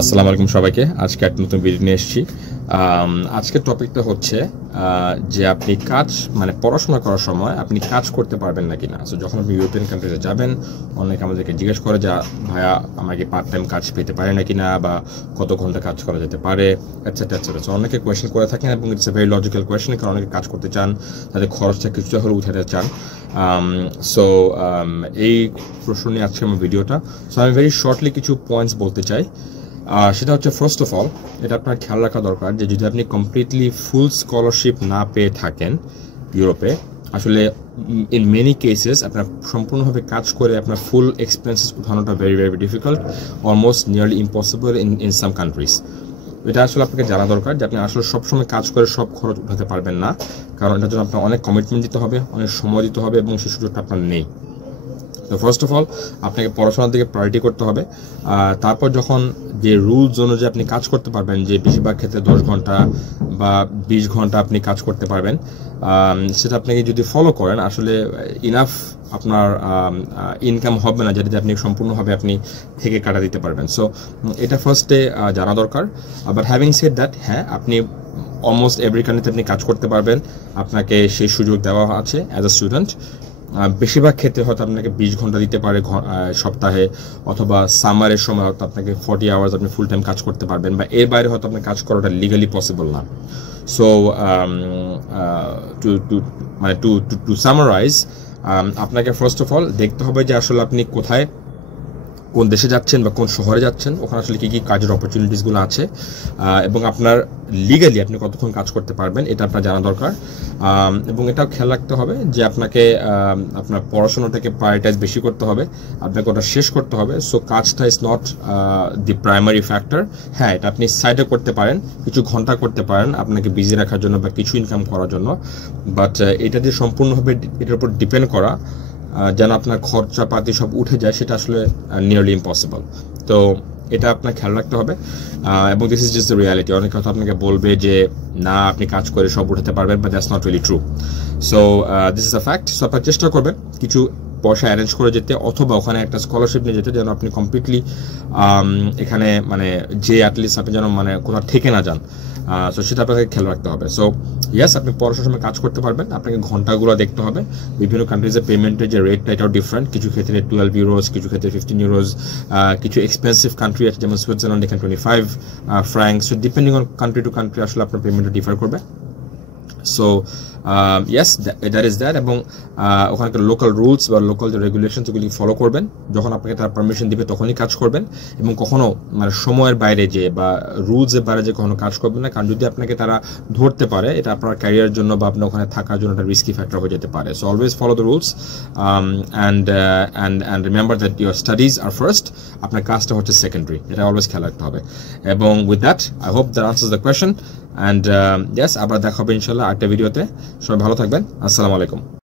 আসসালামু আলাইকুম সবাইকে। আজকে একটা নতুন ভিডিও নিয়ে এসেছি। আজকের টপিকটা হচ্ছে যে আপনি কাজ পড়াশোনা করার সময় আপনি কাজ করতে পারবেন না কিনা। সো যখন আপনি ইউরোপিয়ান কান্ট্রিতে যাবেন, অনেকে আমাদেরকে জিজ্ঞেস করে যে ভাইয়া আমাকে পার্ট টাইম কাজ পেতে পারে না কিনা, বা কত ঘন্টা কাজ করা যেতে পারে, এটসেট্রা এটসেট্রা। সো অনেকে কোয়েশ্চেন করে থাকেন এবং it's a very logical question, কারণ অনেকে কাজ করতে চান, তাদের খরচটা কিছুটা হলে উঠাতে চান। এই প্রশ্ন নিয়ে আজকে আমার ভিডিওটা। সো আমি ভেরি শর্টলি কিছু পয়েন্টস বলতে চাই। সেটা হচ্ছে, ফার্স্ট অফ অল, এটা আপনার খেয়াল রাখা দরকার যে যদি আপনি কমপ্লিটলি ফুল স্কলারশিপ না পেয়ে থাকেন ইউরোপে, আসলে ইন মেনি কেসেস আপনার সম্পূর্ণভাবে কাজ করে আপনার ফুল এক্সপেন্সেস উঠানোটা very very difficult, almost nearly impossible in some countries. এটা আসলে আপনাকে জানা দরকার যে আপনি আসলে সবসময় কাজ করে সব খরচ উঠাতে পারবেন না, কারণ এটার জন্য আপনার অনেক কমিটমেন্ট দিতে হবে, অনেক সময় দিতে হবে, এবং সেই সুযোগটা আপনার নেই। তো ফার্স্ট অফ অল আপনাকে পড়াশোনার দিকে প্রায়োরিটি করতে হবে। তারপর যখন যে রুলস অনুযায়ী আপনি কাজ করতে পারবেন, যে বেশিরভাগ ক্ষেত্রে 10 ঘন্টা বা 20 ঘন্টা আপনি কাজ করতে পারবেন, সেটা আপনাকে যদি ফলো করেন, আসলে ইনাফ আপনার ইনকাম হবে না যেটাতে আপনি সম্পূর্ণভাবে আপনি থেকে কাটা দিতে পারবেন। সো এটা ফার্স্টে জানা দরকার। বাট হ্যাভিং সেড দ্যাট, হ্যাঁ, আপনি অলমোস্ট এভরি কান্ট্রিতে আপনি কাজ করতে পারবেন, আপনাকে সেই সুযোগ দেওয়া আছে অ্যাজ আ স্টুডেন্ট। বেশিরভাগ ক্ষেত্রে হয়তো আপনাকে 20 ঘন্টা দিতে পারে সপ্তাহে, অথবা সামারের সময় হয়তো আপনাকে 40 আওয়ার্স আপনি ফুল টাইম কাজ করতে পারবেন, বা এর বাইরে হয়তো আপনার কাজ করাটা লিগালি পসিবল না। সো টু সামারাইজ, আপনাকে ফার্স্ট অফ অল দেখতে হবে যে আসলে আপনি কোন দেশে যাচ্ছেন বা কোন শহরে যাচ্ছেন, ওখানে আসলে কী কী কাজের অপরচুনিটিসগুলো আছে, এবং আপনার লিগালি আপনি কতক্ষণ কাজ করতে পারবেন এটা আপনার জানা দরকার। এবং এটাও খেয়াল রাখতে হবে যে আপনাকে আপনার পড়াশোনাটাকে প্রায়োরিটাইজ বেশি করতে হবে, আপনাকে ওটা শেষ করতে হবে। সো কাজটা is not the primary factor. হ্যাঁ, এটা আপনি সাইডে করতে পারেন, কিছু ঘন্টা করতে পারেন আপনাকে বিজি রাখার জন্য বা কিছু ইনকাম করার জন্য, বাট এটা দিয়ে সম্পূর্ণভাবে এটার উপর ডিপেন্ড করা যেন আপনার খরচাপাতি সব উঠে যায়, সেটা আসলে নিয়ারলি ইম্পসিবল। তো এটা আপনার খেয়াল রাখতে হবে, এবং this is just the reality. অনেক কথা আপনাকে বলবে যে না, আপনি কাজ করে সব উঠাতে পারবেন, but that's not really true. So this is a fact. So আপনার চেষ্টা করবেন কিছু পয়সা অ্যারেঞ্জ করে যেতে, অথবা ওখানে একটা স্কলারশিপ নিয়ে যেতে, যেন আপনি কমপ্লিটলি এখানে যে অ্যাটলিস্ট আপনি যেন কোথাও থেকে না যান। সো সেটা আপনাকে খেয়াল রাখতে হবে। সো ইয়েস, আপনি পড়াশোনার সময় কাজ করতে পারবেন, আপনাকে ঘন্টাগুলো দেখতে হবে। বিভিন্ন কান্ট্রিজের পেমেন্টের যে রেটটা, এটাও ডিফারেন্ট। কিছু ক্ষেত্রে 12 ইউরোস, কিছু ক্ষেত্রে 15 ইউরোস, কিছু এক্সপেন্সিভ কান্ট্রি আছে যেমন সুইজারল্যান্ড, এখানে 25 franc. So depending on country to country আসলে আপনার পেমেন্টটা ডিফার করবে। So yes, that is that. এবং ওখানকার লোকাল রুলস বা লোকাল যে রেগুলেশনস, ওগুলি ফলো করবেন। যখন আপনাকে তারা পারমিশন দিবে তখনই কাজ করবেন, এবং কখনো সময়ের বাইরে যে বা রুলসের বাইরে যে কখনো কাজ করবেন না, কারণ যদি আপনাকে তারা ধরতে পারে, এটা আপনার ক্যারিয়ারের জন্য বা আপনার ওখানে থাকার জন্য একটা রিস্কি ফ্যাক্টর হয়ে যেতে পারে। So always follow the rules, and remember that your studies are first, আপনার কাজটা হচ্ছে সেকেন্ডারি, এটা অলওয়েজ খেয়াল রাখতে হবে। এবং with that I hope that answers the question. And yes, আবার দেখা হবে ইনশাল্লাহ আরেকটা ভিডিওতে। সবাই ভালো থাকবেন। আসসালামু আলাইকুম।